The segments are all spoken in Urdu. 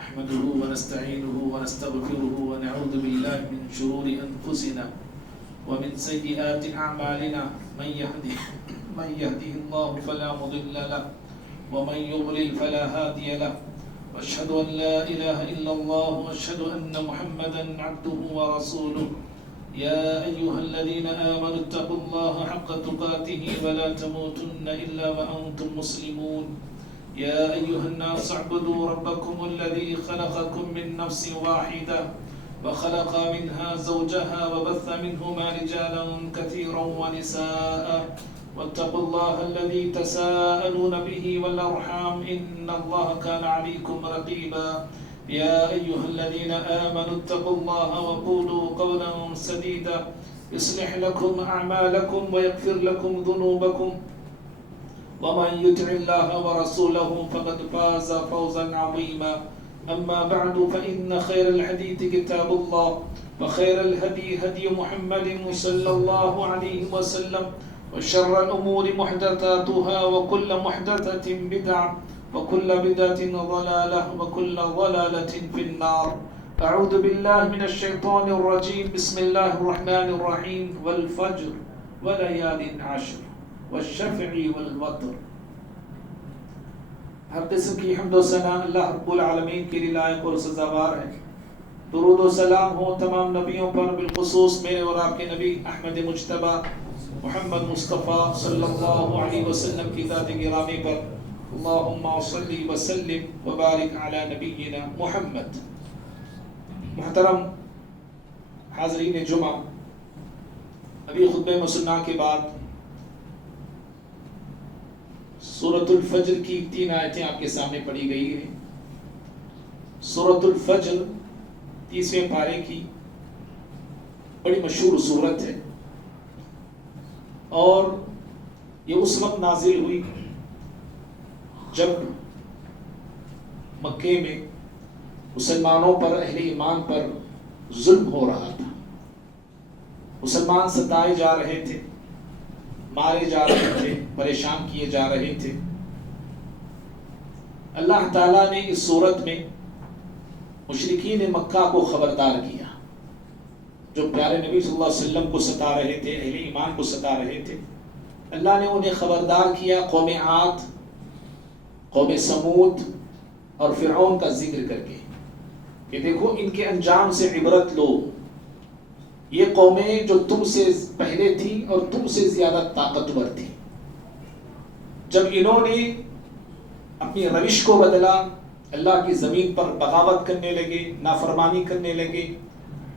نحمده ونستعينه ونستغفره ونعوذ بالله من شرور أنفسنا ومن سيئات أعمالنا من يهده الله فلا مضل له ومن يضلل فلا هادي له وأشهد أن لا إله إلا الله وأشهد أن محمدا عبده ورسوله يا أيها الذين آمنوا اتقوا الله حق تقاته ولا تموتن إلا وأنتم مسلمون يا أيها الناس اعبدوا ربكم الذي خلقكم من نفس واحدة وخلق منها زوجها وبث منهما رجالا كثيرا ونساء واتقوا الله الذي تساءلون به والأرحام إن الله كان عليكم رقيبا يا أيها الذين آمنوا اتقوا الله وقولوا قولا سديدا يصلح لكم أعمالكم ويغفر لكم ذنوبكم ومن يطع الله ورسوله فقد فاز فوزا عظيما أما بعد فإن خير الحديث كتاب الله وخير الهدي هدي محمد صلى الله عليه وسلم وشر الأمور محدثاتها وكل محدثة بدعة وكل بدعة ضلالة وكل ضلالة في النار. أعوذ بالله من الشيطان الرجيم. بسم الله الرحمن الرحيم. والفجر وليال عشر والشفع والوتر. ہر قسم کی حمد و ثنا اللہ رب العالمین کے لیے لائق اور سزاوار ہے. درود و سلام ہو تمام نبیوں پر، بالخصوص میرے اور آپ کے نبی احمد مجتبی محمد مصطفیٰ صلی اللہ علیہ وسلم کی ذات گرامی پر. اللہم صلی وسلم وبارک علی نبینا محمد. محترم حاضرین جمعہ، ابھی خطبہ مسنہ کے بعد سورۃ الفجر کی 3 آیتیں آپ کے سامنے پڑھی گئی ہیں. سورۃ الفجر 30ویں پارے کی بڑی مشہور سورت ہے اور یہ اس وقت نازل ہوئی جب مکے میں مسلمانوں پر، اہل ایمان پر ظلم ہو رہا تھا. مسلمان ستائے جا رہے تھے، مارے جا رہے تھے، پریشان کیے جا رہے تھے. اللہ تعالیٰ نے اس صورت میں مشرکین مکہ کو خبردار کیا جو پیارے نبی صلی اللہ علیہ وسلم کو ستا رہے تھے، اہل ایمان کو ستا رہے تھے. اللہ نے انہیں خبردار کیا قوم عاد، قوم سمود اور فرعون کا ذکر کر کے کہ دیکھو ان کے انجام سے عبرت لو. یہ قومیں جو تم سے پہلے تھیں اور تم سے زیادہ طاقتور تھیں، جب انہوں نے اپنی روش کو بدلا، اللہ کی زمین پر بغاوت کرنے لگے، نافرمانی کرنے لگے،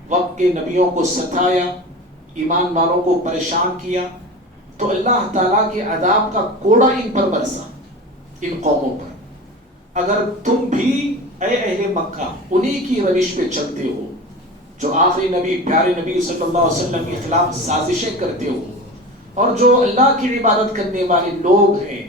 وقت کے نبیوں کو ستایا، ایمان والوں کو پریشان کیا، تو اللہ تعالیٰ کے عذاب کا کوڑا ان پر برسا، ان قوموں پر. اگر تم بھی اے اہل مکہ انہی کی روش پہ چلتے ہو جو آخری نبی پیارے نبی صلی اللہ علیہ وسلم کے خلاف سازشیں کرتے ہو، اور جو اللہ کی عبادت کرنے والے لوگ ہیں،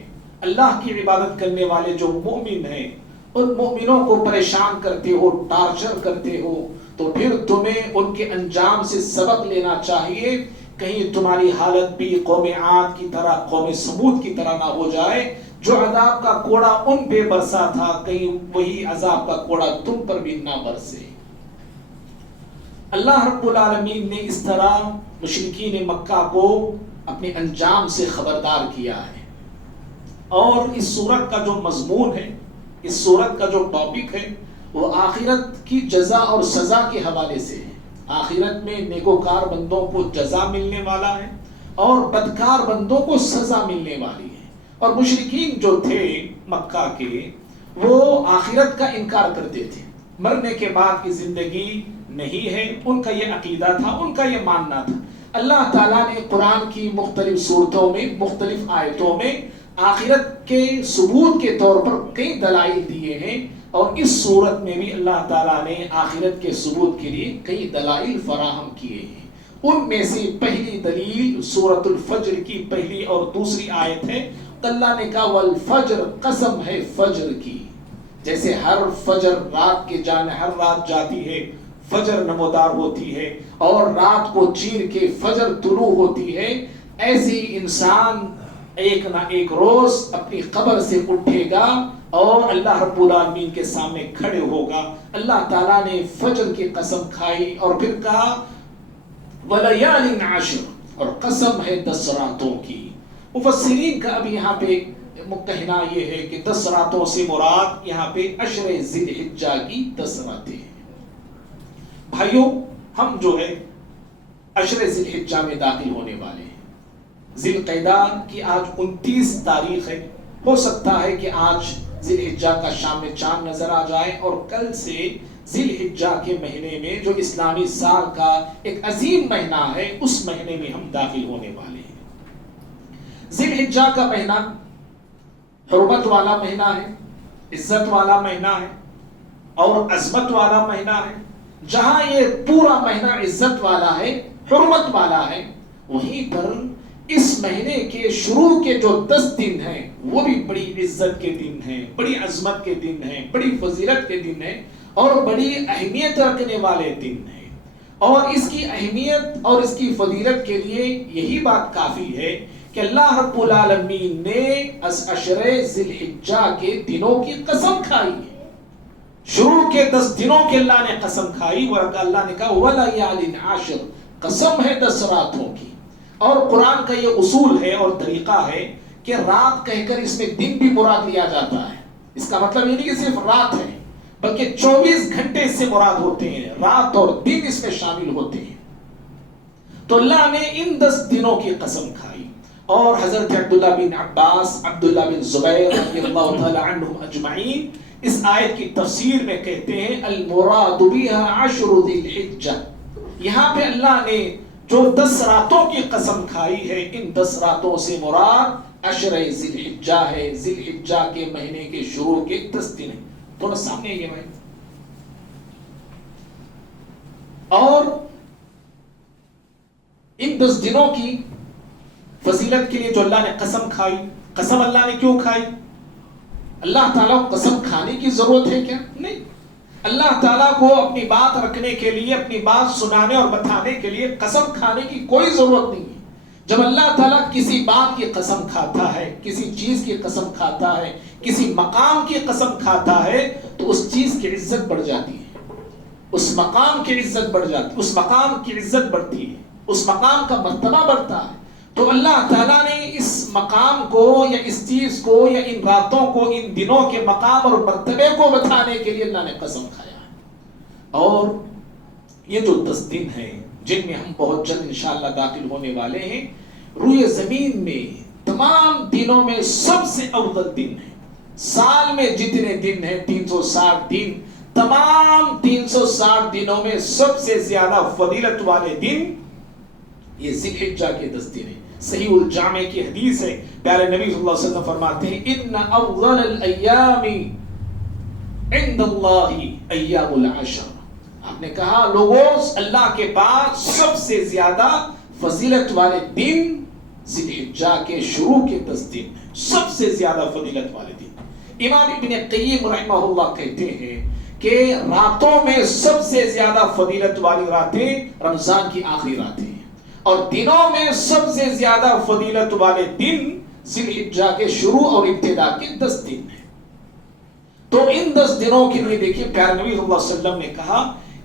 اللہ کی عبادت کرنے والے جو مومن ہیں، ان مومنوں کو پریشان کرتے ہو، ٹارچر کرتے ہو، تو پھر تمہیں ان کے انجام سے سبق لینا چاہیے. کہیں تمہاری حالت بھی قوم عاد کی طرح، قوم سمود کی طرح نہ ہو جائے جو عذاب کا کوڑا ان پہ برسا تھا، کہیں وہی عذاب کا کوڑا تم پر بھی نہ برسے. اللہ رب العالمین نے اس طرح مشرکین مکہ کو اپنے انجام سے خبردار کیا ہے. اور اس سورت کا جو مضمون ہے، اس سورت کا جو ٹاپک ہے، وہ آخرت کی جزا اور سزا کے حوالے سے ہے. آخرت میں نیکوکار بندوں کو جزا ملنے والا ہے اور بدکار بندوں کو سزا ملنے والی ہے. اور مشرکین جو تھے مکہ کے، وہ آخرت کا انکار کرتے تھے، مرنے کے بعد کی زندگی نہیں ہے، ان کا یہ عقیدہ تھا، ان کا یہ ماننا تھا. اللہ تعالیٰ نے قرآن کی مختلف صورتوں میں، مختلف آیتوں میں آخرت کے ثبوت کے طور پر کئی دلائل دیے ہیں، اور اس صورت میں بھی اللہ تعالیٰ نے آخرت کے ثبوت کے لیے کئی دلائل فراہم کیے ہیں. ان میں سے پہلی دلیل سورۃ الفجر کی پہلی اور دوسری آیت ہے. اللہ نے کہا والفجر، قسم ہے فجر کی. جیسے ہر فجر رات کے ہر رات جاتی ہے، فجر نمودار ہوتی ہے، اور رات کو چیر کے فجر طلوع ہوتی ہے، ایسی انسان ایک نہ ایک روز اپنی قبر سے اٹھے گا اور اللہ رب العالمین کے سامنے کھڑے ہوگا. اللہ تعالیٰ نے فجر کی قسم کھائی اور پھر کہا وَلَيَالٍ عَشْرٍ، اور قسم ہے 10 راتوں کی. مفسرین کا اب یہاں پہ کہنا یہ ہے کہ 10 راتوں سے مراد یہاں پہ عشر ذی الحجہ کی 10 راتیں ہیں. بھائیوں، ہم جو ہے عشر ذی الحجہ میں داخل ہونے والے ہیں. ذی القعدہ کی آج 29 تاریخ ہے. ہو سکتا ہے کہ آج ذی الحجہ کا شام میں چاند نظر آ جائے اور کل سے ذی الحجہ کے مہینے میں جو اسلامی سال کا ایک عظیم مہینہ ہے اس مہینے میں ہم داخل ہونے والے ہیں. ذی الحجہ کا مہینہ حرمت والا مہینہ ہے، عزت والا مہینہ ہے اور عظمت والا مہینہ ہے. جہاں یہ پورا مہینہ عزت والا ہے، حرمت والا ہے، وہیں پر اس مہینے کے شروع کے جو 10 دن ہیں وہ بھی بڑی عزت کے دن ہیں، بڑی عظمت کے دن ہیں، بڑی فضیلت کے دن ہیں اور بڑی اہمیت رکھنے والے دن ہیں. اور اس کی اہمیت اور اس کی فضیلت کے لیے یہی بات کافی ہے کہ اللہ رب العالمین نے عشر ذی الحجہ کے دنوں کی قسم کھائی ہے. شروع کے 10 دنوں کے اللہ نے قسم کھائی اور اللہ نے کہا وَلَيَالٍ عَشْرٍ، قسم ہے 10 راتوں کی. اور قرآن کا یہ اصول ہے اور طریقہ ہے کہ رات کہہ کر اس میں دن بھی مراد لیا جاتا ہے. اس کا مطلب یہ نہیں کہ صرف رات ہے بلکہ 24 گھنٹے اس سے مراد ہوتے ہیں، رات اور دن اس میں شامل ہوتے ہیں. تو اللہ نے ان 10 دنوں کی قسم کھائی. اور حضرت عبداللہ بن عباس، عبداللہ بن زبیر رضی اللہ تعالی عنہم اجمعین اس آیت کی تفسیر میں کہتے ہیں المراد بها عشر ذی الحجہ. یہاں پہ اللہ نے جو 10 راتوں کی قسم کھائی ہے، ان 10 راتوں سے مراد عشر ذی الحجہ ہے. ذی الحجہ کے مہینے کے شروع کے 10 دن ہیں. تھوڑا سامنے یہ بھائی. اور ان 10 دنوں کی فضیلت کے لیے جو اللہ نے قسم کھائی، قسم اللہ نے کیوں کھائی؟ اللہ تعالیٰ کو قسم کھانے کی ضرورت ہے کیا؟ نہیں. اللہ تعالیٰ کو اپنی بات رکھنے کے لیے، اپنی بات سنانے اور بتانے کے لیے قسم کھانے کی کوئی ضرورت نہیں ہے. جب اللہ تعالیٰ کسی بات کی قسم کھاتا ہے، کسی چیز کی قسم کھاتا ہے، کسی مقام کی قسم کھاتا ہے تو اس چیز کی عزت بڑھ جاتی ہے، اس مقام کی عزت بڑھ جاتی ہے، اس مقام کی عزت بڑھتی ہے، اس مقام کا مرتبہ بڑھتا ہے. تو اللہ تعالیٰ نے اس مقام کو یا اس چیز کو یا ان راتوں کو، ان دنوں کے مقام اور مرتبے کو بتانے کے لیے اللہ نے قسم کھایا. اور یہ جو 10 دن ہیں جن میں ہم بہت جلد انشاءاللہ داخل ہونے والے ہیں، روئے زمین میں تمام دنوں میں سب سے افضل دن ہے. سال میں جتنے دن ہیں 360 دن، تمام 360 دنوں میں سب سے زیادہ فضیلت والے دن یہ ذی الحجہ کے 10 دن ہیں. صحیح الجامع کی حدیث ہے، پیارے نبی صلی اللہ علیہ وسلم فرماتے ہیں ان افضل الایام عند اللہ ایام العشر. آپ نے کہا لوگوں اللہ کے پاس سب سے زیادہ فضیلت والے دن ذی الحجہ کے شروع کے 10 دن ہیں، سب سے زیادہ فضیلت والے دن. امام ابن قیم رحمہ اللہ کہتے ہیں کہ راتوں میں سب سے زیادہ فضیلت والی راتیں رمضان کی آخری راتیں ہیں اور دنوں میں سب سے زیادہ فضیلت والے دن ذی الحجہ کے شروع اور ابتدا کے 10 دن ہیں. تو ان 10 دنوں کے لیے دیکھیے پیارے نبی صلی اللہ علیہ وسلم نے کہا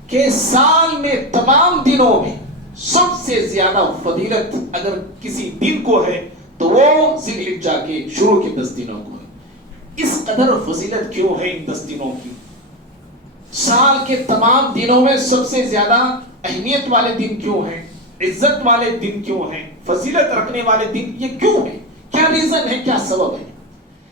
کہ سال میں تمام دنوں میں سب سے زیادہ فضیلت اگر کسی دن کو ہے تو وہ ذی الحجہ کے شروع کے 10 دنوں کو ہے. اس قدر فضیلت کیوں ہے ان 10 دنوں کی؟ سال کے تمام دنوں میں سب سے زیادہ اہمیت والے دن کیوں ہیں؟ عزت والے دن کیوں ہیں؟ فضیلت رکھنے والے دن یہ کیوں ہیں؟ کیا ریزن ہے، کیا سبب ہے؟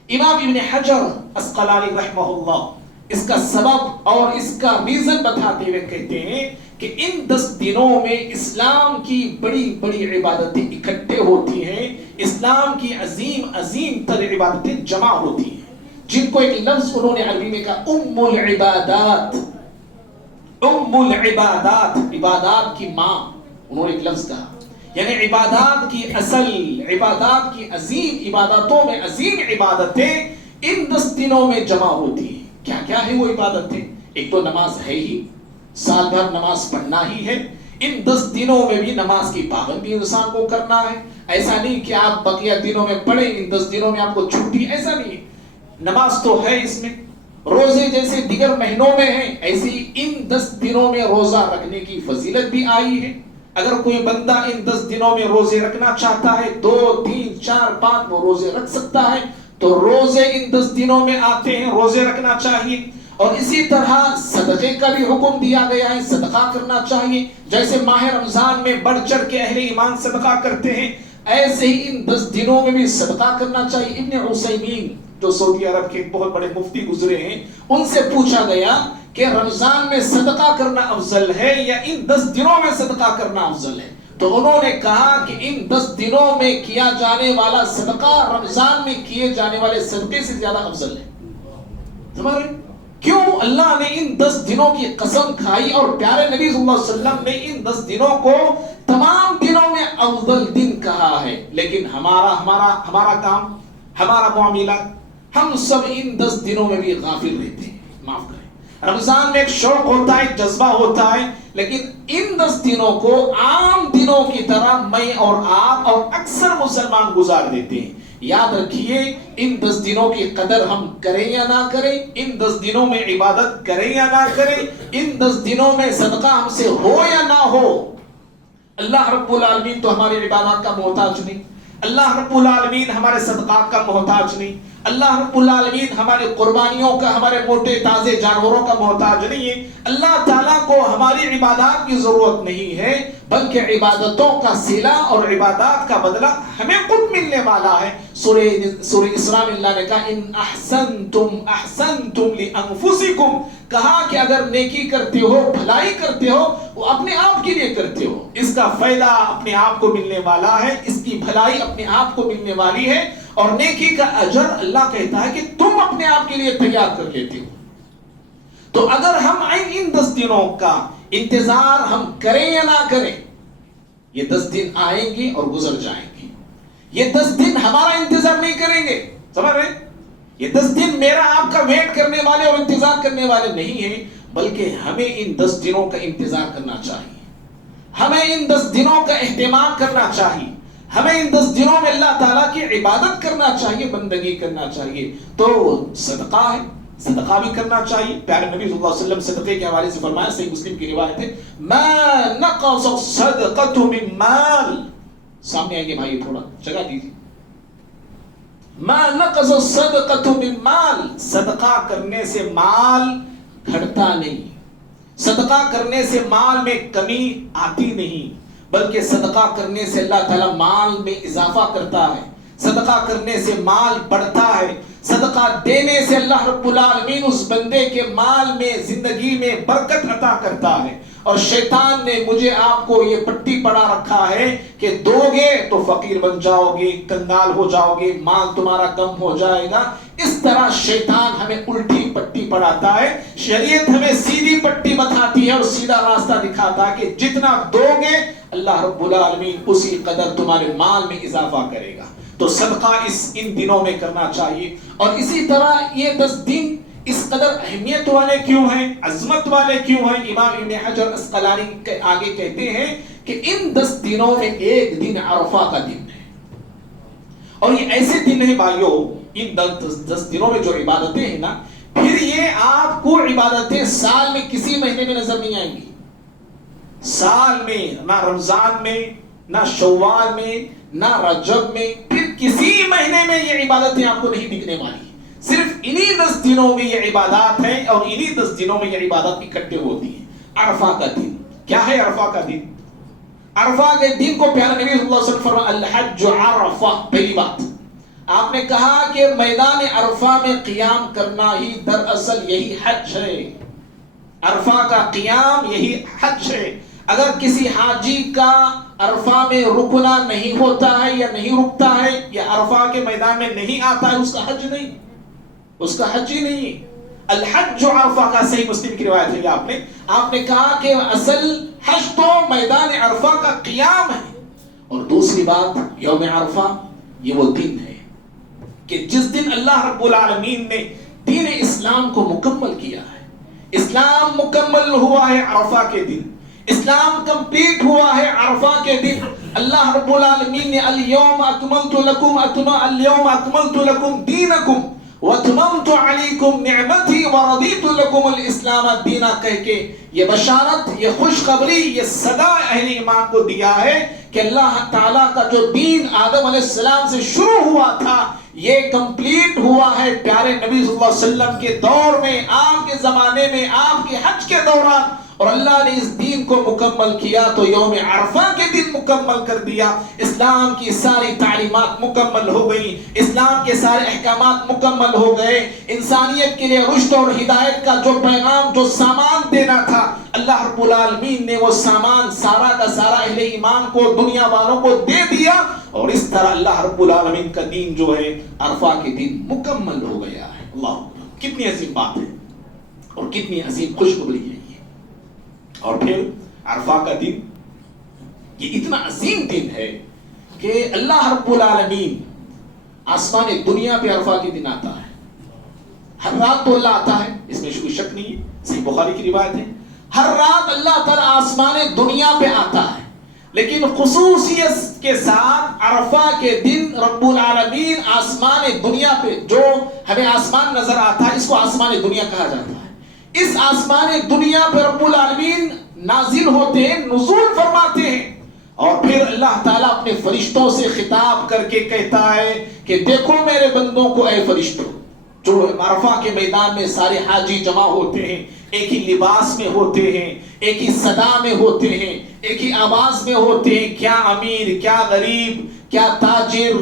امام ابن حجر عسقلانی رحمہ اللہ اس کا سبب اور اس کا ریزن بتاتے ہوئے کہتے ہیں کہ ان 10 دنوں میں اسلام کی بڑی بڑی عبادتیں اکٹھے ہوتی ہیں، اسلام کی عظیم عظیم تر عبادتیں جمع ہوتی ہیں، جن کو ایک لفظ انہوں نے عربی میں کہا ام العبادات. ام العبادات، عبادات کی ماں، انہوں نے ایک لفظ کہا، یعنی عبادات کی اصل، عبادات کی عظیم عبادتوں میں عظیم عبادتیں ان 10 دنوں میں جمع ہوتی ہیں. کیا کیا ہے وہ عبادتیں؟ ایک تو نماز ہے ہی، سال بھر نماز پڑھنا ہی ہے. ان 10 دنوں میں بھی نماز کی پابندی انسان کو کرنا ہے. ایسا نہیں کہ آپ بقیہ دنوں میں پڑھیں، ان 10 دنوں میں آپ کو چھٹی، ایسا نہیں. نماز تو ہے اس میں، روزے جیسے دیگر مہینوں میں ہیں ایسی ان 10 دنوں میں روزہ رکھنے کی فضیلت بھی آئی ہے۔ اگر کوئی بندہ ان 10 دنوں میں روزے رکھنا چاہتا ہے، 2 3 4 5 وہ روزے رکھ سکتا ہے، تو روزے ان 10 دنوں میں آتے ہیں، روزے رکھنا چاہیے۔ اور اسی طرح صدقے کا بھی حکم دیا گیا ہے، صدقہ کرنا چاہیے، جیسے ماہ رمضان میں بڑھ چڑھ کے اہل ایمان صدقہ کرتے ہیں، ایسے ہی ان 10 دنوں میں بھی صدقہ کرنا چاہیے۔ ابن عثیمین جو سعودی عرب کے بہت بڑے مفتی گزرے ہیں، ان سے پوچھا گیا کہ رمضان میں صدقہ کرنا افضل ہے یا ان 10 دنوں میں صدقہ کرنا افضل ہے؟ تو انہوں نے کہا کہ ان 10 دنوں میں کیا جانے والا صدقہ رمضان میں کیے جانے والے صدقے سے زیادہ افضل ہے۔ سمجھ رہے؟ کیوں؟ اللہ نے ان 10 دنوں کی قسم کھائی اور پیارے نبی صلی اللہ علیہ وسلم نے ان 10 دنوں کو تمام دنوں میں افضل دن کہا ہے۔ لیکن ہمارا کام، ہمارا معاملہ، ہم سب ان 10 دنوں میں بھی غافل رہتے ہیں۔ معاف کریں، رمضان میں ایک شوق ہوتا ہے، ایک جذبہ ہوتا ہے، لیکن ان 10 دنوں کو عام دنوں کی طرح میں اور آپ اور اکثر مسلمان گزار دیتے ہیں۔ یاد رکھیے، ان 10 دنوں کی قدر ہم کریں یا نہ کریں، ان 10 دنوں میں عبادت کریں یا نہ کریں، ان 10 دنوں میں صدقہ ہم سے ہو یا نہ ہو، اللہ رب العالمین تو ہماری عبادات کا محتاج نہیں، اللہ رب العالمین ہمارے صدقات کا محتاج نہیں، اللہ رب العالمین ہمارے قربانیوں کا، ہمارے موٹے تازے جانوروں کا محتاج نہیں ہے۔ اللہ تعالیٰ کو ہماری عبادات کی ضرورت نہیں ہے، بلکہ عبادتوں کا صلہ اور عبادات کا بدلہ ہمیں خود ملنے والا ہے۔ سورہ اسراء میں اللہ نے کہا ان احسنتم احسنتم لانفسکم، کہا کہ اگر نیکی کرتے ہو، بھلائی کرتے ہو، وہ اپنے آپ کے لیے کرتے ہو، اس کا فائدہ اپنے آپ کو ملنے والا ہے، اس کی بھلائی اپنے آپ کو ملنے والی ہے، اور نیکی کا اجر اللہ کہتا ہے کہ تم اپنے آپ کے لیے تیار کر لیتے ہو۔ تو اگر ہم ان 10 دنوں کا انتظار ہم کریں یا نہ کریں، یہ 10 دن آئیں گے اور گزر جائیں گے، یہ 10 دن ہمارا انتظار نہیں کریں گے، سمجھ رہے؟ یہ 10 دن میرا آپ کا ویٹ کرنے والے اور انتظار کرنے والے نہیں ہیں، بلکہ ہمیں ان 10 دنوں کا انتظار کرنا چاہیے، ہمیں ان 10 دنوں کا اہتمام کرنا چاہیے، ہمیں ان 10 دنوں میں اللہ تعالیٰ کی عبادت کرنا چاہیے، بندگی کرنا چاہیے۔ تو صدقہ ہے، صدقہ بھی کرنا چاہیے۔ پیارے نبی صلی اللہ علیہ وسلم صدقے کے حوالے سے فرمایا، صحیح مسلم کی روایت ہے، ما نقص الصدقۃ من مال، سامنے آئیے بھائی تھوڑا جگہ دیجیے، ما نقص الصدقۃ من مال، صدقہ کرنے سے مال گھٹتا نہیں، صدقہ کرنے سے مال میں کمی آتی نہیں، بلکہ صدقہ کرنے سے اللہ تعالیٰ مال میں اضافہ کرتا ہے، صدقہ کرنے سے مال بڑھتا ہے، صدقہ دینے سے اللہ رب العالمین اس بندے کے مال میں، زندگی میں برکت عطا کرتا ہے۔ اور شیطان نے مجھے آپ کو یہ پٹی پڑا رکھا ہے کہ دو گے تو فقیر بن جاؤ گے، کنگال ہو جاؤ گے، مال تمہارا کم ہو جائے گا۔ اس طرح شیطان ہمیں الٹی پٹی پڑھاتا ہے، شریعت ہمیں سیدھی پٹی بتاتی ہے اور سیدھا راستہ دکھاتا ہے کہ جتنا دو گے اللہ رب العالمین اسی قدر تمہارے مال میں اضافہ کرے گا۔ تو صدقہ ان دنوں میں کرنا چاہیے۔ اور اسی طرح یہ 10 دن اس قدر اہمیت والے کیوں ہیں، عظمت والے کیوں ہیں؟ امام ابن حجر اسقلانی آگے کہتے ہیں کہ ان 10 دنوں میں ایک دن عرفہ کا دن ہے، اور یہ ایسے دن ہیں بھائیوں، ان 10 دنوں میں جو عبادتیں ہیں نا، پھر یہ آپ کو عبادتیں سال میں کسی مہینے میں نظر نہیں آئیں گی، سال میں نہ رمضان میں، نہ شوال میں، نہ رجب میں، پھر کسی مہینے میں یہ عبادتیں آپ کو نہیں دکھنے والی، صرف انہی 10 دنوں میں یہ عبادات ہیں، اور انہی 10 دنوں میں یہ عبادات اکٹھے ہوتی ہیں۔ عرفہ کا دن کیا ہے؟ عرفہ کا دن، عرفہ کے دن کو پیارے نبی صلی اللہ علیہ وسلم فرمایا الحج عرفہ، پہلی بات آپ نے کہا کہ میدان عرفہ میں قیام کرنا ہی دراصل یہی حج ہے، عرفہ کا قیام یہی حج ہے۔ اگر کسی حاجی کا عرفہ میں رکنا نہیں ہوتا ہے یا نہیں رکتا ہے یا عرفہ کے میدان میں نہیں آتا ہے، اس کا حج نہیں، اس کا حج ہی نہیں۔ الحج عرفہ کا صحیح مسلم کی روایت ہے، آپ نے کہا کہ اصل حج تو میدان عرفہ کا قیام ہے۔ اور دوسری بات، یوم عرفہ یہ وہ دن ہے کہ جس دن اللہ رب العالمین نے دین اسلام کو مکمل کیا ہے، اسلام مکمل ہوا ہے عرفہ کے دن، اسلام کمپلیٹ ہوا ہے عرفہ کے دن۔ اللہ رب العالمین نے اليوم اکملت لکم دینکم وَأَتْمَمْتُ عَلَيْكُمْ نِعْمَتِي وَرَضِيتُ لَكُمُ الْإِسْلَامَ دِينًا کہہ کے یہ بشارت، یہ خوشخبری، یہ صدا اہل ایمان کو دیا ہے کہ اللہ تعالیٰ کا جو دین آدم علیہ السلام سے شروع ہوا تھا یہ کمپلیٹ ہوا ہے پیارے نبی صلی اللہ علیہ وسلم کے دور میں، آپ کے زمانے میں، آپ کے حج کے دوران، اور اللہ نے اس دین کو مکمل کیا تو یوم عرفہ کے دن مکمل کر دیا۔ اسلام کی ساری تعلیمات مکمل ہو گئی، اسلام کے سارے احکامات مکمل ہو گئے، انسانیت کے لیے رشد اور ہدایت کا جو پیغام، جو سامان دینا تھا، اللہ رب العالمین نے وہ سامان سارا کا سارا اہل ایمان کو، دنیا والوں کو دے دیا، اور اس طرح اللہ رب العالمین کا دین جو ہے عرفہ کے دن مکمل ہو گیا ہے۔ اللہ کتنی عظیم بات ہے اور کتنی عظیم خوشخبری ہے۔ اور پھر عرفہ کا دن یہ اتنا عظیم دن ہے کہ اللہ رب العالمین آسمان دنیا پہ عرفہ کے دن آتا ہے۔ ہر رات تو اللہ آتا ہے، اس میں کوئی شک نہیں ہے، صحیح بخاری کی روایت ہے، ہر رات اللہ تعالیٰ آسمان دنیا پہ آتا ہے، لیکن خصوصیت کے ساتھ عرفہ کے دن رب العالمین آسمان دنیا پہ، جو ہمیں آسمان نظر آتا ہے اس کو آسمان دنیا کہا جاتا ہے، اس آسمان دنیا پر رب العالمین نازل ہوتے ہیں، نزول فرماتے ہیں، اور پھر اللہ تعالیٰ اپنے فرشتوں سے خطاب کر کے کہتا ہے کہ دیکھو میرے بندوں کو اے فرشتوں، جو عرفہ کے میدان میں سارے حاجی جمع ہوتے ہیں، ایک ہی لباس میں ہوتے ہیں، ایک ہی صدا میں ہوتے ہیں، ایک ہی آواز میں ہوتے ہیں، کیا امیر، کیا غریب، کیا تاجر،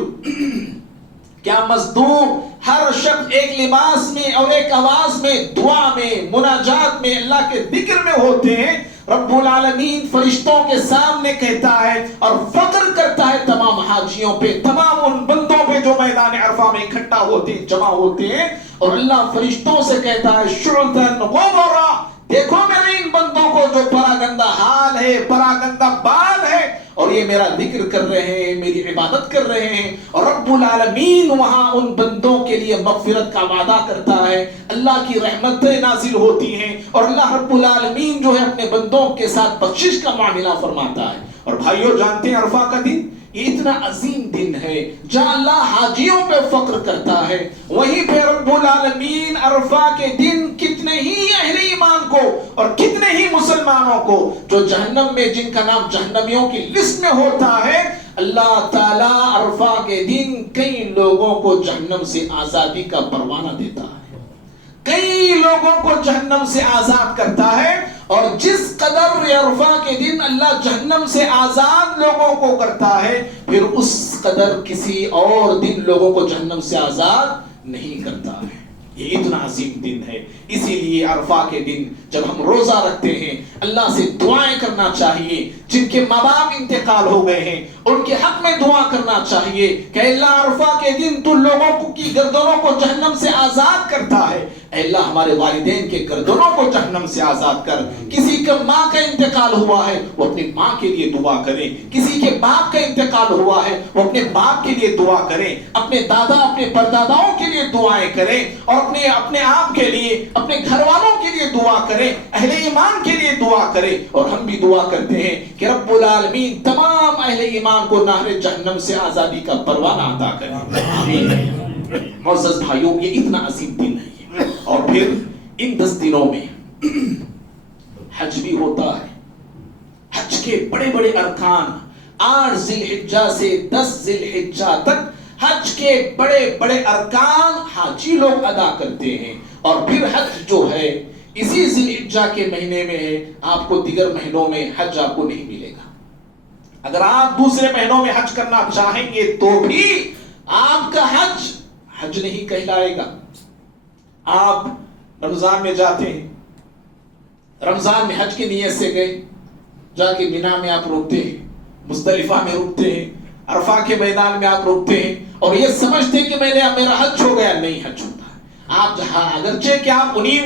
کیا مزدور، ہر شخص ایک لباس میں اور ایک آواز میں، دعا میں، مناجات میں، اللہ کے ذکر میں ہوتے ہیں۔ رب العالمین فرشتوں کے سامنے کہتا ہے اور فخر کرتا ہے تمام حاجیوں پہ، تمام ان بندوں پہ جو میدان عرفہ میں اکٹھا ہوتے ہیں، جمع ہوتے ہیں، اور اللہ فرشتوں سے کہتا ہے شعثاً غبرا، دیکھو میرے ان بندوں کو جو پراگندہ حال ہے، پراگندہ بال ہے، اور یہ میرا ذکر کر رہے ہیں، میری عبادت کر رہے ہیں، اور رب العالمین وہاں ان بندوں کے لیے مغفرت کا وعدہ کرتا ہے، اللہ کی رحمتیں نازل ہوتی ہیں، اور اللہ رب العالمین جو ہے اپنے بندوں کے ساتھ بخشش کا معاملہ فرماتا ہے۔ اور بھائیو جانتے ہیں عرفہ کا دن یہ اتنا عظیم دن ہے جہاں اللہ حاجیوں پہ فخر کرتا ہے، وہیں پہ رب العالمین عرفہ کے دن کتنے ہی اہل ایمان کو اور کتنے ہی مسلمانوں کو جو جہنم میں، جن کا نام جہنمیوں کی لسٹ میں ہوتا ہے، اللہ تعالیٰ عرفہ کے دن کئی لوگوں کو جہنم سے آزادی کا پروانہ دیتا ہے، کئی لوگوں کو جہنم سے آزاد کرتا ہے، اور جس قدر عرفہ کے دن اللہ جہنم سے آزاد لوگوں کو کرتا ہے، پھر اس قدر کسی اور دن لوگوں کو جہنم سے آزاد نہیں کرتا ہے۔ یہ اتنا عظیم دن ہے، اسی لیے عرفہ کے دن جب ہم روزہ رکھتے ہیں اللہ سے دعائیں کرنا چاہیے، جن کے ماں باپ انتقال ہو گئے ہیں ان کے حق میں دعا کرنا چاہیے کہ اللہ عرفہ کے دن تو لوگوں کو کی گردنوں کو جہنم سے آزاد کرتا ہے، اے اللہ ہمارے والدین کے گردنوں کو جہنم سے آزاد کر۔ کسی کا ماں کا انتقال ہوا ہے وہ اپنی ماں کے لیے دعا کریں، کسی کے باپ کا انتقال ہوا ہے وہ اپنے باپ کے لیے دعا کریں، اپنے دادا اپنے پرداداؤں کے لیے دعائیں کریں، اور اپنے آپ کے لیے، اپنے گھر والوں کے لیے دعا کریں، اہل ایمان کے لیے دعا کریں، اور ہم بھی دعا کرتے ہیں کہ رب العالمین تمام اہل ایمان کو نہر جہنم سے آزادی کا پروانہ عطا کرے، آمین۔ معزز بھائیوں یہ اتنا عظیم دن ہے، اور پھر ان 10 دنوں میں حج بھی ہوتا ہے، حج کے بڑے بڑے ارکان 8 ذی الحجہ سے 10 ذی الحجہ تک حج کے بڑے بڑے ارکان حاجی لوگ ادا کرتے ہیں، اور پھر حج جو ہے اسی ذی الحجہ کے مہینے میں ہے، آپ کو دیگر مہینوں میں حج آپ کو نہیں ملے گا۔ اگر آپ دوسرے مہینوں میں حج کرنا چاہیں گے تو بھی آپ کا حج نہیں کہلائے گا۔ آپ رمضان میں جاتے ہیں، رمضان میں حج کی نیت سے گئے، جا کے مینا میں آپ رکتے ہیں، مزدلفہ میں رکتے ہیں، عرفہ کے میدان میں آپ رکتے ہیں، اور یہ سمجھتے ہیں کہ میرا حج ہو گیا، نہیں حج ہوتا ہے۔ آپ جہاں اگرچہ کہ آپ انہی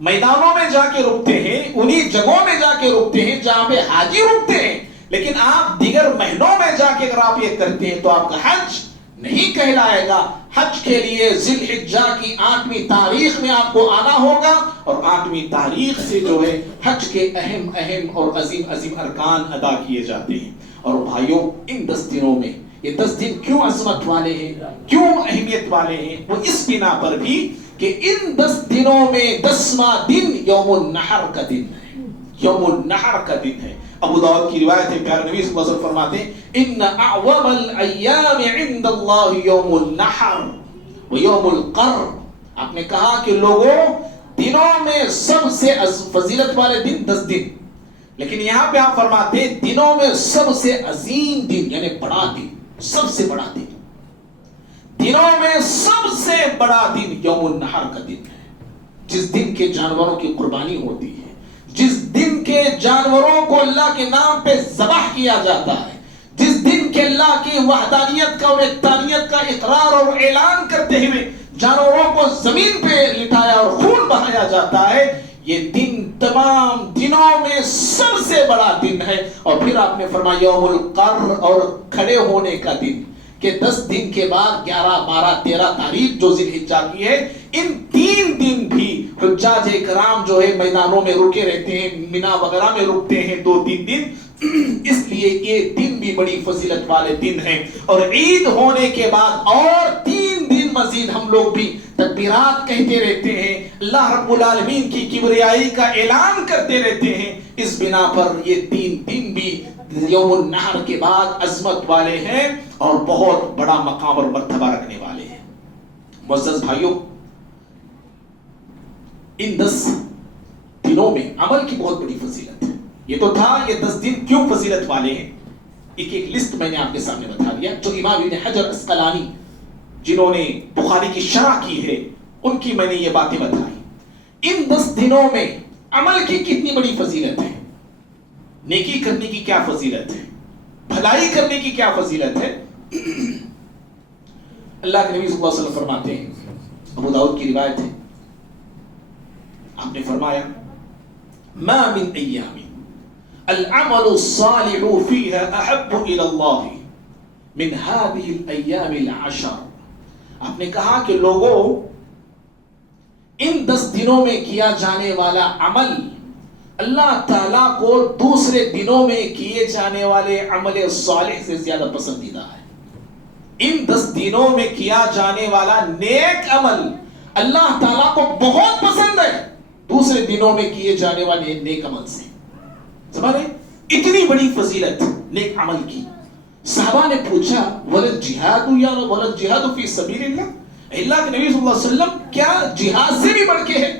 میدانوں میں جا کے رکتے ہیں، انہی جگہوں میں جا کے رکتے ہیں جہاں پہ حاجی رکتے ہیں، لیکن آپ دیگر مہینوں میں جا کے اگر آپ یہ کرتے ہیں تو آپ کا حج نہیں کہلائے گا۔ حج کے لیے ذی الحجہ کی 8ویں تاریخ میں آپ کو آنا ہوگا، اور 8ویں تاریخ سے جو ہے حج کے اہم اور عظیم ارکان ادا کیے جاتے ہیں۔ اور بھائیوں ان 10 دنوں میں یہ 10 دن کیوں عظمت والے ہیں، کیوں اہمیت والے ہیں؟ وہ اس بنا پر بھی کہ ان 10 دنوں میں 10واں دن یوم النحر کا دن ہے، یوم النحر کا دن ہے۔ ابو داؤد کی روایت ہے، پیارے نبی صلی اللہ علیہ وسلم فرماتے ہیں ان اعظم الایام عند اللہ یوم النحر و یوم القر۔ آپ نے کہا کہ لوگوں دنوں میں سب سے فضیلت والے دن 10 دن، لیکن یہاں پہ آپ فرماتے ہیں دنوں میں سب سے عظیم دن یعنی بڑا دن، سب سے بڑا دن، دنوں میں سب سے بڑا دن یوم النحر کا دن ہے، جس دن کے جانوروں کی قربانی ہوتی ہے، جس دن کے جانوروں کو اللہ کے نام پہ ذبح کیا جاتا ہے، جس دن کے اللہ کی وحدانیت کا اور اقتداریت کا اقرار اور اعلان کرتے ہوئے جانوروں کو زمین پہ لٹایا اور خون بہایا جاتا ہے، یہ دن تمام دنوں میں سب سے بڑا دن ہے۔ اور پھر آپ نے فرمایا یوم القر، اور کھڑے ہونے کا دن، کہ 10 دن کے بعد 11 12 13 تاریخ جو ذی الحجہ کی ہے، ان 3 دن بھی حجاج کرام جو ہے میدانوں میں رکے رہتے ہیں، مینا وغیرہ میں رکتے ہیں 2-3 دن، اس لیے یہ دن بھی بڑی فضیلت والے دن ہیں۔ اور عید ہونے کے بعد اور 3 دن مزید ہم لوگ بھی تکبیرات کہتے رہتے ہیں، اللہ رب العالمین کی کبریائی کا اعلان کرتے رہتے ہیں۔ اس بنا پر یہ 3 دن بھی یوم النحر کے بعد عظمت والے ہیں اور بہت بڑا مقام اور مرتبہ رکھنے والے ہیں۔ معزز بھائیوں، ان 10 دنوں میں عمل کی بہت بڑی فضیلت ہے۔ یہ تو تھا یہ 10 دن کیوں فضیلت والے ہیں، ایک لسٹ میں نے آپ کے سامنے بتا دیا، جو امام ابن حجر اسقلانی جنہوں نے بخاری کی شرح کی ہے ان کی میں نے یہ باتیں بتائی۔ ان 10 دنوں میں عمل کی کتنی بڑی فضیلت ہے، نیکی کرنے کی کیا فضیلت ہے، بھلائی کرنے کی کیا فضیلت ہے۔ اللہ کے نبی صلی اللہ علیہ وسلم فرماتے ہیں، ابو داؤد کی روایت ہے، آپ نے فرمایا ما من ایام العمل الصالح فيها احب الى الله من هذه الايام العشر۔ آپ نے کہا کہ لوگوں ان 10 دنوں میں کیا جانے والا عمل اللہ تعالیٰ کو دوسرے دنوں میں کیے جانے والے عمل صالح سے زیادہ پسندیدہ ہے۔ ان 10 دنوں میں کیا جانے والا نیک عمل اللہ تعالیٰ کو بہت پسند ہے دوسرے دنوں میں کیے جانے والے نیک عمل سے۔ سمجھ رہے؟ اتنی بڑی فضیلت نیک عمل کی۔ صحابہ نے پوچھا ولل جہاد یا ولل جہاد فی سبیل اللہ، اللہ کے نبی صلی اللہ علیہ وسلم کیا جہاد سے بھی بڑھ کے ہے؟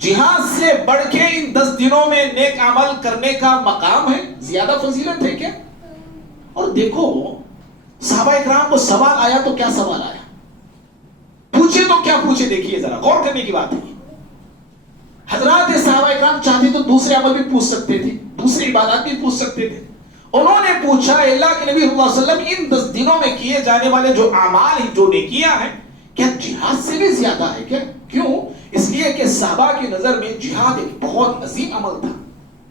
جہاد سے بڑھ کے ان 10 دنوں میں نیک عمل کرنے کا مقام ہے، زیادہ فضیلت ہے کیا؟ اور دیکھو صحابہ اکرام کو سوال آیا تو کیا سوال آیا، پوچھے تو کیا پوچھے، دیکھیے ذرا غور کرنے کی بات ہے۔ حضرات صحابہ اکرام چاہتے تو دوسرے عمل بھی پوچھ سکتے تھے، دوسری عبادات بھی پوچھ سکتے تھے، انہوں نے پوچھا اللہ کے نبی صلی اللہ علیہ وسلم ان 10 دنوں میں کیے جانے والے جو اعمال ہیں، جو نیکیاں ہیں، کیا جہاد سے بھی زیادہ ہے کیا؟ کیوں؟ اس لیے کہ صحابہ کی نظر میں جہاد ایک بہت عظیم عمل تھا،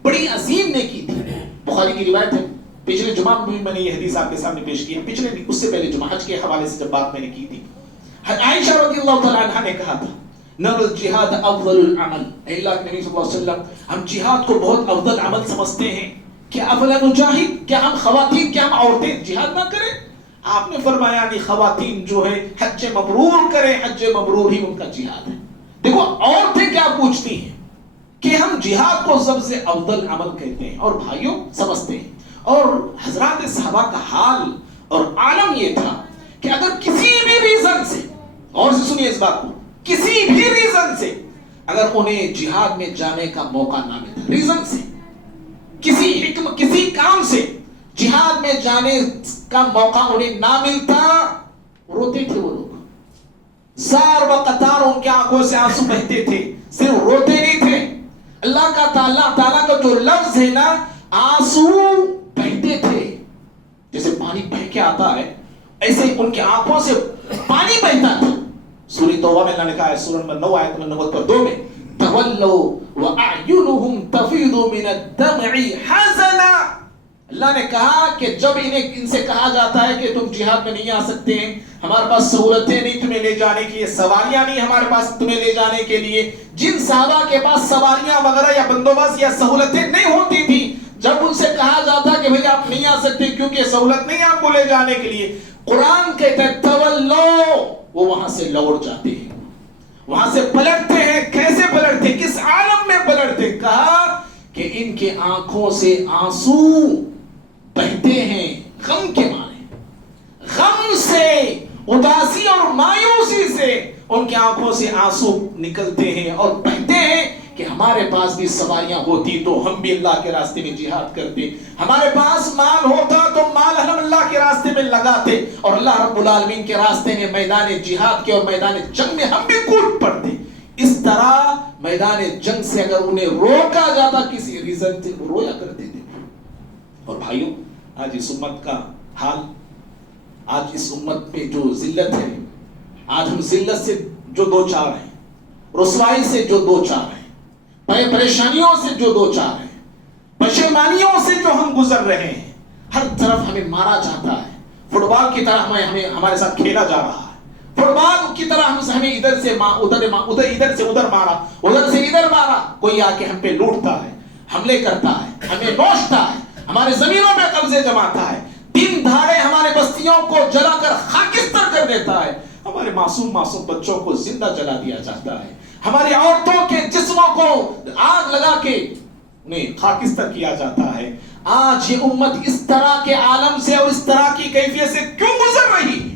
بڑی عظیم نیکی تھی۔ بخاری کی روایت ہے، پچھلے جمعہ میں میں نے یہ حدیث آپ کے سامنے پیش کی ہے، پچھلے نہیں اس سے پہلے جمعہ حج کے حوالے سے جب بات میں نے کی تھی، عائشہ رضی اللہ تعالی عنہا نے کہا تھا نر الجہاد افضل العمل، اللہ کے نبی صلی اللہ علیہ وسلم ہم جہاد کو بہت افضل عمل سمجھتے ہیں، کیا افلا نجاہد، کیا ہم خواتین، کیا ہم عورتیں جہاد نہ کریں؟ آپ نے فرمایا نہیں، خواتین جو ہے حج مبرور کریں، حج مبرور ہی ان کا جہاد ہے۔ دیکھو عورتیں کیا پوچھتی ہیں کہ ہم جہاد کو سب سے افضل عمل کہتے ہیں اور بھائیوں سمجھتے ہیں۔ اور حضرات صحابہ کا حال اور عالم یہ تھا کہ اگر کسی بھی ریزن سے، اور سنیے اس بات کو، کسی بھی ریزن سے اگر انہیں جہاد میں جانے کا موقع نہ ملتا، ریزن سے، کسی حکم، کسی کام سے جہاد میں جانے کا موقع انہیں نہ ملتا، روتے تھے وہ لوگ، زار و قطار ان کے آنکھوں سے آنسو بہتے تھے، صرف روتے نہیں تھے، اللہ کا تعالیٰ کا جو لفظ ہے نا، آنسو بہتے تھے، جیسے پانی بہ کے آتا ہے ایسے ان کے آنکھوں سے پانی بہتا تھا۔ سورہ توبہ میں اللہ نے کہا ہے، سورہ نمبر 9 آیت نمبر 2 میں تولوا واعینہم تفیض من الدمع حزنا، اللہ نے کہا کہ جب ان سے کہا جاتا ہے کہ تم جہاد میں نہیں آ سکتے ہیں، ہمارے پاس سہولتیں نہیں تمہیں لے جانے کی، سواریاں نہیں ہمارے پاس تمہیں لے جانے کے لیے، جن صحابہ کے پاس سواریاں وغیرہ یا بندوبست یا سہولتیں نہیں ہوتی تھی، جب ان سے کہا جاتا کہ بھئی آپ نہیں آ سکتے کیونکہ سہولت نہیں آپ کو لے جانے کے لیے. قرآن کہتا ہے تولو، وہ وہاں سے لوٹ جاتے ہیں، وہاں سے پلٹتے ہیں. کیسے پلٹتے؟ کس عالم میں پلٹتے؟ کہا کہ ان کے آنکھوں سے آنسو بہتے ہیں غم کے مارے، غم سے، اداسی اور مایوسی سے ان کی آنکھوں سے آنسو نکلتے ہیں اور بہتے ہیں کہ ہمارے پاس بھی سواریاں ہوتی تو ہم بھی اللہ کے راستے میں جہاد کرتے، ہمارے پاس مال ہوتا تو مال ہم اللہ کے راستے میں لگاتے اور اللہ رب العالمین کے راستے میں میدان جہاد کے اور میدان جنگ میں ہم بھی کود پڑتے. اس طرح میدان جنگ سے اگر انہیں روکا جاتا کسی ریزن سے، وہ رویا کرتے تھے. اور بھائیوں، آج اس امت کا حال، آج اس امت پہ جو ذلت ہے، آج ہم ذلت سے جو دو چار ہیں، رسوائی سے جو دو چار ہیں، پریشانیوں سے جو دو چار ہیں، پشیمانیوں سے جو ہم گزر رہے ہیں، ہر طرف ہمیں مارا جاتا ہے. فٹ بال کی طرح ہمیں ہمارے ساتھ کھیلا جا رہا ہے، فٹ بال کی طرح ہمیں ادھر سے ادھر مارا، ادھر سے ادھر مارا. کوئی آ کے ہم پہ لوٹتا ہے، حملے کرتا ہے، ہمیں نوچتا ہے، ہمارے زمینوں میں قبضے جماتا ہے، دن دہاڑے ہمارے بستیوں کو جلا کر خاکستر کر دیتا ہے، ہمارے معصوم بچوں کو زندہ جلا دیا جاتا ہے، ہماری عورتوں کے جسموں کو آگ لگا کے انہیں خاکستر کیا جاتا ہے. آج یہ امت اس طرح کے عالم سے اور اس طرح کی کیفیت سے کیوں گزر رہی ہے؟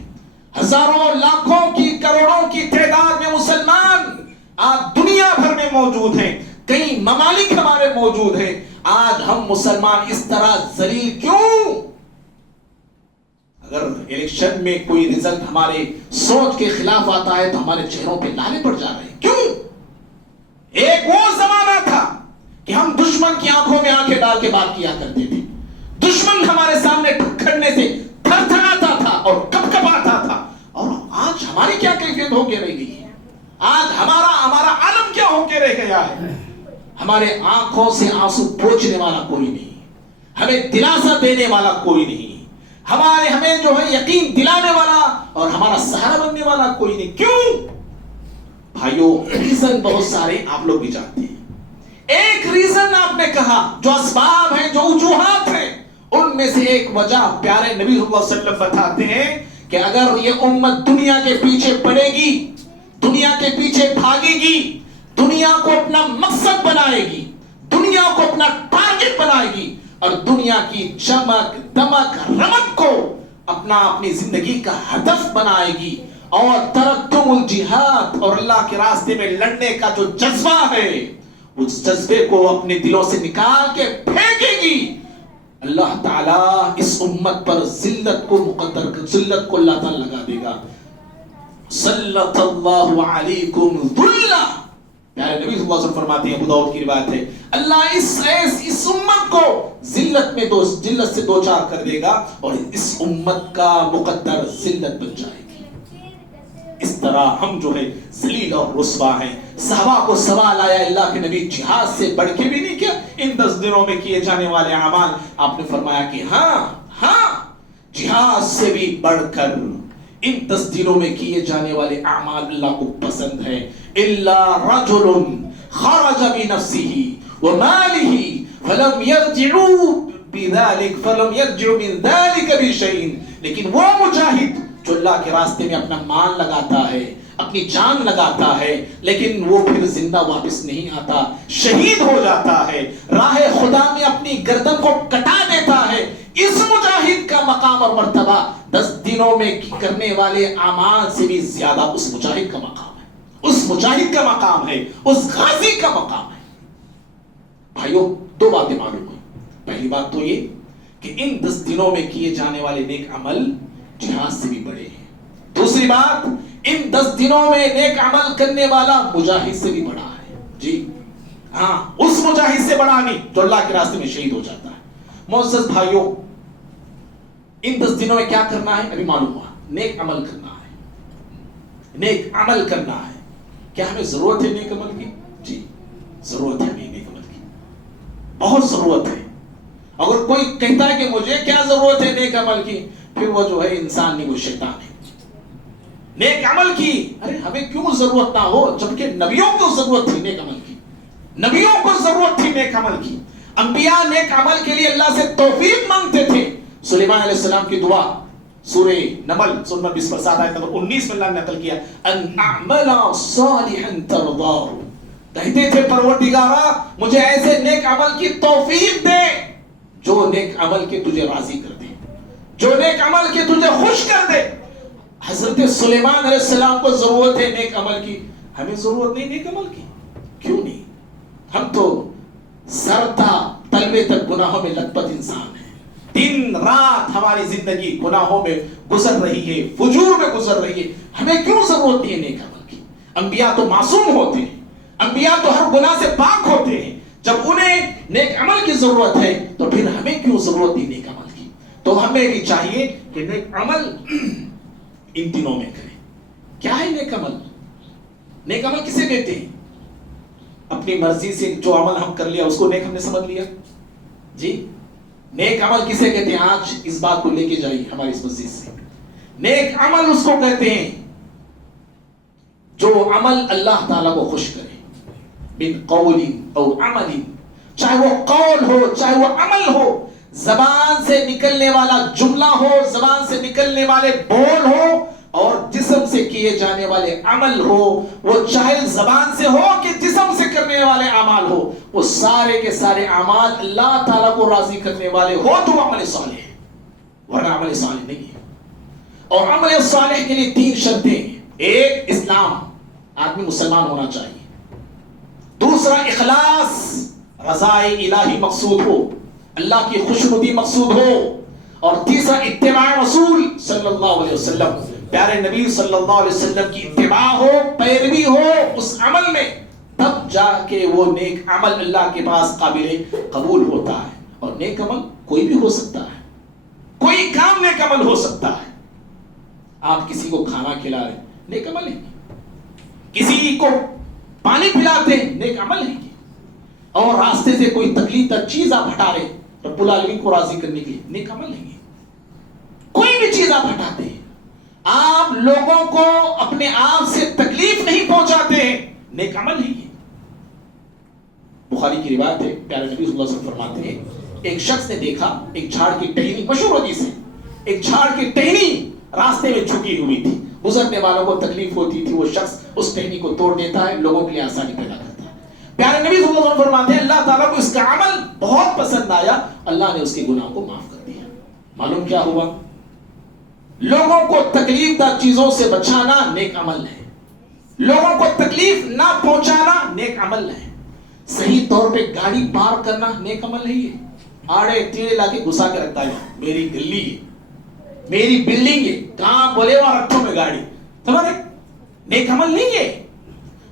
ہزاروں لاکھوں کی کروڑوں کی تعداد میں مسلمان آج دنیا بھر میں موجود ہیں، کئی ممالک ہمارے موجود ہیں. آج ہم مسلمان اس طرح ذلیل کیوں؟ اگر الیکشن میں کوئی رزلٹ ہمارے سوچ کے خلاف آتا ہے تو ہمارے چہروں پہ لالے پڑ جا رہے ہیں. کیوں؟ ایک وہ زمانہ تھا کہ ہم دشمن کی آنکھوں میں آنکھیں ڈال کے بات کیا کرتے تھے، دشمن ہمارے سامنے کھڑنے سے تھر تھراتا تھا اور کپ کپاتا تھا. اور آج ہماری کیا کیفیت ہو کے رہ گئی ہے؟ آج ہمارا عالم کیا ہو کے رہ گیا ہے؟ ہمارے آنکھوں سے آنسو پوچھنے والا کوئی نہیں، ہمیں دلاسا دینے والا کوئی نہیں، ہمیں جو ہے یقین دلانے والا اور ہمارا سہارا بننے والا کوئی نہیں. کیوں؟ بھائیوں، ریزن بہت سارے آپ لوگ بھی جانتے ہیں. ایک ریزن آپ نے کہا، جو اسباب ہیں، جو وجوہات ہیں، ان میں سے ایک وجہ پیارے نبی صلی اللہ علیہ وسلم بتاتے ہیں کہ اگر یہ امت دنیا کے پیچھے پڑے گی، دنیا کے پیچھے بھاگے گی، دنیا کو اپنا مقصد بنائے گی، دنیا کو اپنا ٹارگٹ بنائے گی اور دنیا کی چمک دمک رمق کو اپنی زندگی کا ہدف بنائے گی اور ترکتم الجہاد اور اللہ کے راستے میں لڑنے کا جو جذبہ ہے اس جذبے کو اپنے دلوں سے نکال کے پھینکے گی، اللہ تعالیٰ اس امت پر ذلت کو اللہ تعالیٰ لگا دے گا. صلت اللہ علیکم ذلہ، پیارے نبی صلی اللہ علیہ وسلم فرماتے ہیں، ابو داؤد کی روایت ہے، اللہ اس امت کو ذلت سے دو چار کر دے گا اور اس امت کا مقدر ذلت بن جائے گی. اس طرح ہم جو ہے ذلیل اور رسوا ہیں. صحابہ کو سوال آیا، اللہ کے نبی جہاد سے بڑھ کے بھی نہیں کیا ان 10 دنوں میں کیے جانے والے اعمال؟ آپ نے فرمایا کہ ہاں جہاد سے بھی بڑھ کر ان 10 دنوں میں کیے جانے والے اعمال اللہ کو پسند ہے. الا رجل خرج بنفسه وماله فلم يرجع من ذلك بشيء، لیکن وہ مجاہد جو اللہ کے راستے میں اپنا مال لگاتا ہے، اپنی جان لگاتا ہے، لیکن وہ پھر زندہ واپس نہیں آتا، شہید ہو جاتا ہے، راہ خدا میں اپنی گردن کو کٹا دیتا ہے، اس مجاہد کا مقام اور مرتبہ 10 دنوں میں کرنے والے اعمال سے بھی زیادہ اس مجاہد کا مقام ہے، اس مجاہد کا مقام ہے، اس غازی کا مقام ہے. بھائیوں، 2 باتیں معلوم ہوئی. پہلی بات تو یہ کہ ان 10 دنوں میں کیے جانے والے نیک عمل جہاد سے بھی بڑے ہیں. دوسری بات، ان 10 دنوں میں نیک عمل کرنے والا مجاہد سے بھی بڑا ہے. جی ہاں، اس مجاہد سے بڑا نہیں جو اللہ کے راستے میں شہید ہو جاتا ہے. معزز بھائیوں، ان 10 دنوں میں کیا کرنا ہے ابھی معلوم ہوا، نیک عمل کرنا ہے، نیک عمل کرنا ہے. کیا ہمیں ضرورت ہے نیک عمل کی؟ جی ضرورت ہے ہمیں نیک عمل کی، بہت ضرورت ہے. اگر کوئی کہتا ہے کہ مجھے کیا ضرورت ہے نیک عمل کی، پھر وہ جو ہے انسان نہیں، وہ شیطان ہے. نیک عمل کی ارے ہمیں کیوں ضرورت نہ ہو، جبکہ نبیوں کو ضرورت تھی نیک عمل کی، نبیوں کو ضرورت تھی نیک عمل کی، انبیاء نیک عمل کے لیے اللہ سے توفیق مانگتے تھے. سلیمان علیہ السلام کی دعا سورہ نمل سورہ 27 آیت نمبر 19 میں اللہ نے نقل کیا ان اعمل صالحا ترضاه. کہتے تھے پروردگارا مجھے ایسے نیک عمل کی توفیق دے جو نیک عمل کے تجھے راضی کر دے, جو نیک عمل کے تجھے خوش کر دے. حضرت سلیمان علیہ السلام کو ضرورت ہے نیک عمل کی, ہمیں ضرورت نہیں نیک عمل کی. کیوں نہیں؟ ہم تو سرتا تلوے تک گناہوں میں لت پت انسان ہیں. دن رات ہماری زندگی گناہوں میں گزر رہی ہے, فجور میں گزر رہی ہے. ہمیں کیوں ضرورت نہیں ہے نیک عمل کی؟ انبیاء تو معصوم ہوتے ہیں, انبیاء تو ہر گناہ سے پاک ہوتے ہیں. جب انہیں نیک عمل کی ضرورت ہے تو پھر ہمیں کیوں ضرورت نہیں نیک عمل کی؟ تو ہمیں بھی چاہیے کہ نیک عمل ان دنوں میں کریں. کیا ہے نیک عمل؟ نیک عمل کسے کہتے ہیں؟ اپنی مرضی سے جو عمل ہم کر لیا اس کو نیک ہم نے سمجھ لیا جی. نیک عمل کسے کہتے ہیں؟ آج اس بات کو لے کے جائیے ہماری اس مسجد سے. نیک عمل اس کو کہتے ہیں جو عمل اللہ تعالیٰ کو خوش کرے, من قول او عمل, چاہے وہ قول ہو چاہے وہ عمل ہو, زبان سے نکلنے والا جملہ ہو, زبان سے نکلنے والے بول ہو, اور جسم سے کیے جانے والے عمل ہو. وہ چاہے زبان سے ہو کہ جسم سے کرنے والے اعمال ہو, وہ سارے کے سارے اعمال اللہ تعالیٰ کو راضی کرنے والے ہو تو وہ عمل صالح ہے, ورنہ عمل صالح نہیں ہے. اور عمل صالح کے لیے 3 شرطیں ہیں. ایک, اسلام, آدمی مسلمان ہونا چاہیے. دوسرا, اخلاص, رضائے الہی مقصود ہو, اللہ کی خوشنودی مقصود ہو. اور تیسرا, اتباع رسول صلی اللہ علیہ وسلم, پیارے نبی صلی اللہ علیہ وسلم کی اتباع ہو, پیروی ہو اس عمل میں, تب جا کے وہ نیک عمل اللہ کے پاس قابل قبول ہوتا ہے. اور نیک عمل کوئی بھی ہو سکتا ہے, کوئی کام نیک عمل ہو سکتا ہے. آپ کسی کو کھانا کھلا رہے, نیک عمل ہے. کسی کو پانی پلاتے ہیں, نیک عمل ہے. اور راستے سے کوئی تکلیف دہ چیز آپ ہٹا رہے رب العالمین کو راضی کرنے کے لیے, نیک عمل ہے. کوئی بھی چیز آپ ہٹاتے ہیں, آپ لوگوں کو اپنے آپ سے تکلیف نہیں پہنچاتے ہیں, نیک عمل ہے. بخاری کی روایت ہے, پیارے نبی صلی اللہ علیہ وسلم فرماتے ہیں ایک شخص نے دیکھا ایک جھاڑ کی ٹہنی, مشہور حدیث ہے, ایک جھاڑ کی ٹہنی راستے میں جھکی ہوئی تھی. گزرنے والوں کو تکلیف ہوتی تھی, وہ شخص اس ٹہنی کو توڑ دیتا ہے, لوگوں کے لیے آسانی پیدا کرتا ہے. پیارے نبی صلی اللہ علیہ وسلم فرماتے ہیں اللہ تعالیٰ کو اس کا عمل بہت پسند آیا, اللہ نے اس کے گناہ کو معاف کر دیا. معلوم کیا ہوا؟ لوگوں کو تکلیف دہ چیزوں سے بچانا نیک عمل ہے, لوگوں کو تکلیف نہ پہنچانا نیک عمل ہے. صحیح طور پہ گاڑی پارک کرنا نیک عمل ہے. یہ آڑے ٹیڑے لا کے گھسا کے رکھتا ہے, میری گلی ہے, میری بلڈنگ ہے, کہاں بولے وہاں رکھو میں گاڑی, سمجھ رہے؟ نیک عمل نہیں ہے.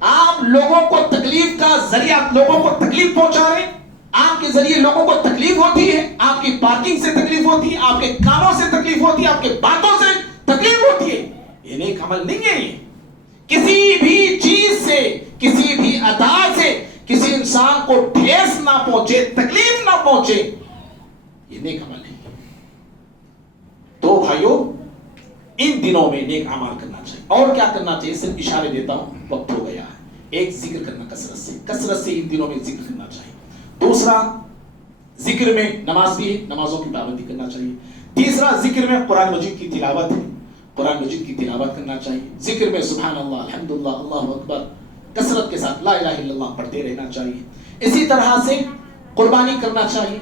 آپ لوگوں کو تکلیف کا ذریعہ, لوگوں کو تکلیف پہنچا رہے, آپ کے ذریعے لوگوں کو تکلیف ہوتی ہے, آپ کی پارکنگ سے تکلیف ہوتی ہے, آپ کے کاموں سے تکلیف ہوتی ہے, آپ کے باتوں سے تکلیف ہوتی ہے. یہ نیک عمل نہیں ہے. یہ کسی بھی چیز سے, کسی بھی ادا سے کسی انسان کو ٹھیس نہ پہنچے, تکلیف نہ پہنچے, یہ نیک عمل ہے. تو بھائیو ان دنوں میں نیک اعمال کرنا چاہیے. اور کیا کرنا چاہیے؟ صرف اشارے دیتا ہوں, وقت ہو گیا ہے. ایک, ذکر کرنا کثرت سے ان دنوں میں ذکر کرنا چاہیے. دوسرا, ذکر میں نماز بھی ہے, نمازوں کی پابندی کرنا چاہیے. تیسرا, ذکر میں قرآن مجید کی تلاوت ہے, قرآن مجید کی تلاوت کرنا چاہیے. ذکر میں سبحان اللہ, الحمدللہ, اللہ اکبر کثرت کے ساتھ لا الہ الا اللہ پڑھتے رہنا چاہیے. اسی طرح سے قربانی کرنا چاہیے,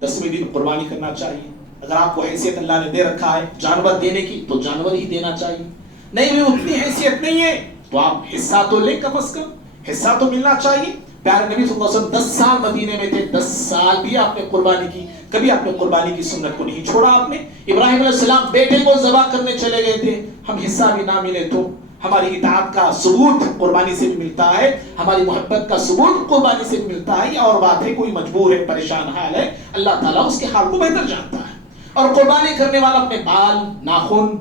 10ویں دن قربانی کرنا چاہیے. اگر آپ کو حیثیت اللہ نے دے رکھا ہے جانور دینے کی تو جانور ہی دینا چاہیے. نہیں بھی اتنی حیثیت نہیں ہے تو آپ حصہ تو لیں, کم از کم حصہ تو ملنا چاہیے. پیارے نبی صلی اللہ علیہ وسلم 10 سال مدینے میں تھے, 10 سال بھی آپ نے قربانی کی, کبھی آپ نے قربانی کی سنت کو نہیں چھوڑا. آپ نے ابراہیم علیہ السلام بیٹے کو ذبح کرنے چلے گئے تھے, ہم حصہ بھی نہ ملے تو ہماری اطاعت کا ثبوت قربانی سے بھی ملتا ہے, ہماری محبت کا ثبوت قربانی سے بھی ملتا ہے. اور بات ہے کوئی مجبور ہے, پریشان حال ہے, اللہ تعالیٰ اس کے حال کو بہتر جانتا ہے. اور قربانی کرنے والا اپنے بال, ناخن,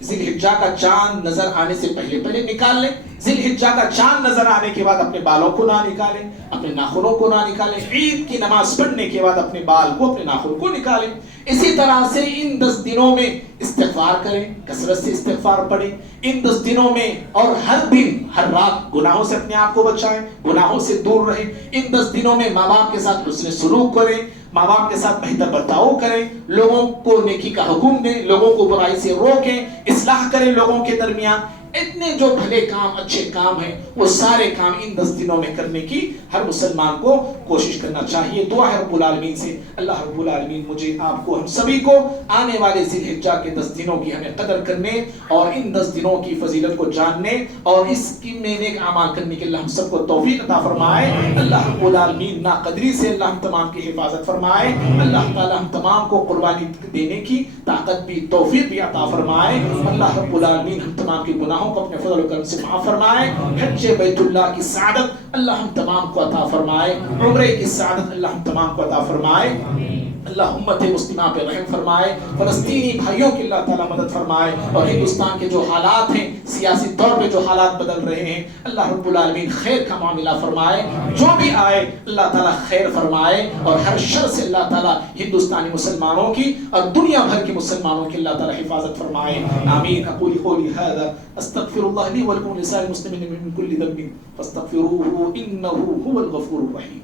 ذی الحجہ کا چاند نظر آنے سے پہلے نکال لیں. ذی الحجہ کا چاند نظر آنے کے بعد اپنے بالوں کو نہ نکالیں, اپنے ناخنوں کو نہ نکالیں. عید کی نماز پڑھنے کے بعد اپنے بال کو, اپنے ناخن کو نکالیں. اسی طرح سے ان 10 دنوں میں استغفار کریں, کثرت سے استغفار پڑھیں ان 10 دنوں میں, اور ہر دن ہر رات گناہوں سے اپنے آپ کو بچائیں, گناہوں سے دور رہیں. ان 10 دنوں میں ماں باپ کے ساتھ حسن سلوک کریں, ماں باپ کے ساتھ بہتر برتاؤ کریں, لوگوں کو نیکی کا حکم دیں, لوگوں کو برائی سے روکیں, اصلاح کریں لوگوں کے درمیان. اتنے جو بھلے کام, اچھے کام ہیں, وہ سارے کام ان 10 دنوں میں کرنے کی ہر مسلمان کو کوشش کرنا چاہیے. دعا ہے رب العالمین سے, اللہ رب العالمین مجھے, آپ کو, ہم سبھی کو آنے والے ذی الحجہ کے 10 دنوں کی ہمیں قدر کرنے اور ان 10 دنوں کی فضیلت کو جاننے اور اس کی میں نیک اعمال کرنے کے اللہ ہم سب کو توفیق عطا فرمائے. اللہ رب العالمین ناقدری سے اللہ ہم تمام کی حفاظت فرمائے. اللہ تعالی ہم تمام کو قربانی دینے کی طاقت بھی, توفیق بھی عطا فرمائے. اللہ رب العالمین ہم تمام کے گناہوں کو اپنے فضل و کرم سے معاف فرمائے. حج بیت اللہ کی سعادت اللہ ہم تمام کو عطا فرمائے. عمرے کی سعادت اللہ ہم تمام کو عطا فرمائے. اللہ امت مسلمہ پہ رحم فرمائے. فلسطینی بھائیوں کی اللہ تعالیٰ مدد فرمائے. اور ہندوستان کے جو حالات ہیں, سیاسی طور پہ جو حالات بدل رہے ہیں, اللہ رب العالمین خیر کا معاملہ فرمائے. جو بھی آئے اللہ تعالیٰ خیر فرمائے, اور ہر شر سے اللہ تعالیٰ ہندوستانی مسلمانوں کی اور دنیا بھر کے مسلمانوں کی اللہ تعالیٰ حفاظت فرمائے. آمین. اقول قولی هذا استغفر الله لي ولكم ولسائر المسلمين من كل ذنب فاستغفروه انه هو الغفور الرحيم.